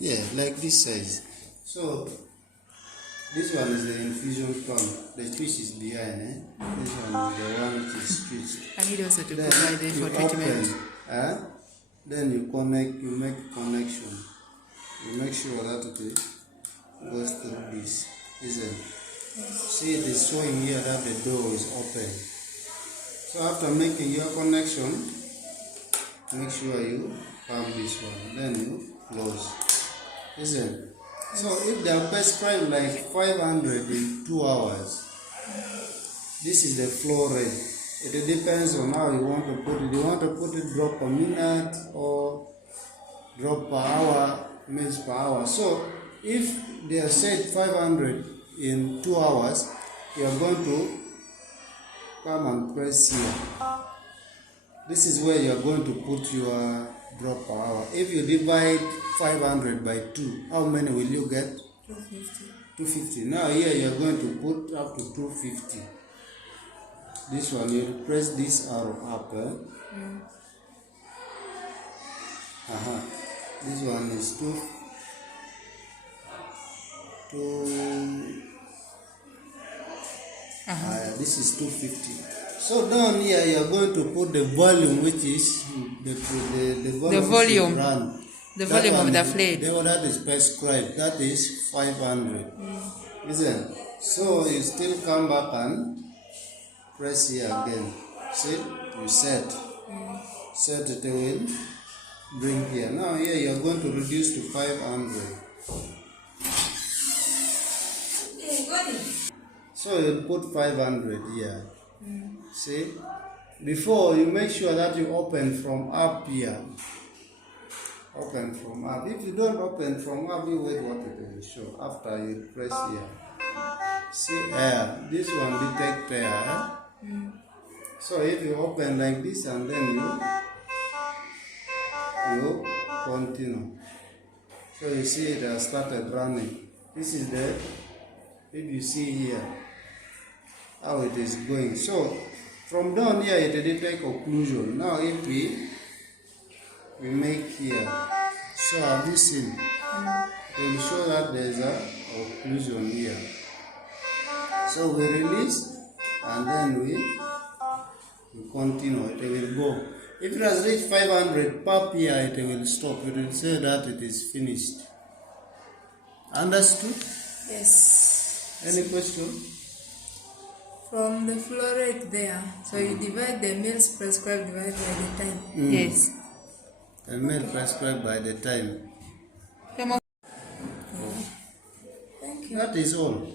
Yeah, like this size. So this one is the infusion pump. The switch is behind. This one is the one which is switched. I need also to Then provide it you for treatment. open, then you connect. You make connection. You make sure that it goes through this. Isn't? See, it is showing here that the door is open. So after making your connection, make sure you pump this one. Then you close. Isn't? So if they are prescribed like 500 in 2 hours, this is the flow rate. It depends on how you want to put it. You want to put it drop per minute or drop per hour, mils per hour. So if they are said 500 in 2 hours, you are going to come and press here. This is where you are going to put your drop per hour. If you divide 500 by 2, how many will you get? 250. 250. Now here you are going to put up to 250. This one, you press this arrow up. This one is 2. This is 250. So down here you are going to put the volume, which is the volume. The volume of the fluid. That is prescribed. That is 500. Isn't it? So you still come back and press here again. See, you set. Set it will bring here. Now here you are going to reduce to 500. So you put 500 here. See, before you make sure that you open from up here. Open from up. If you don't open from up, you wait what it will show after you press here. See air. This one detect air. So if you open like this and then you continue. So you see it has started running. This is the, if you see here how it is going. So from down here it will detect occlusion. Now if we make here, so have you seen? It will show that there is a occlusion here. So we release and then we continue. It will go. If it has reached 500 per here, it will stop. It will say that it is finished. Understood? Yes. Any question? From the flow rate there, so you divide the mils prescribed divided by the time. Yes. The mil prescribed by the time. Come on. Thank you. That is all.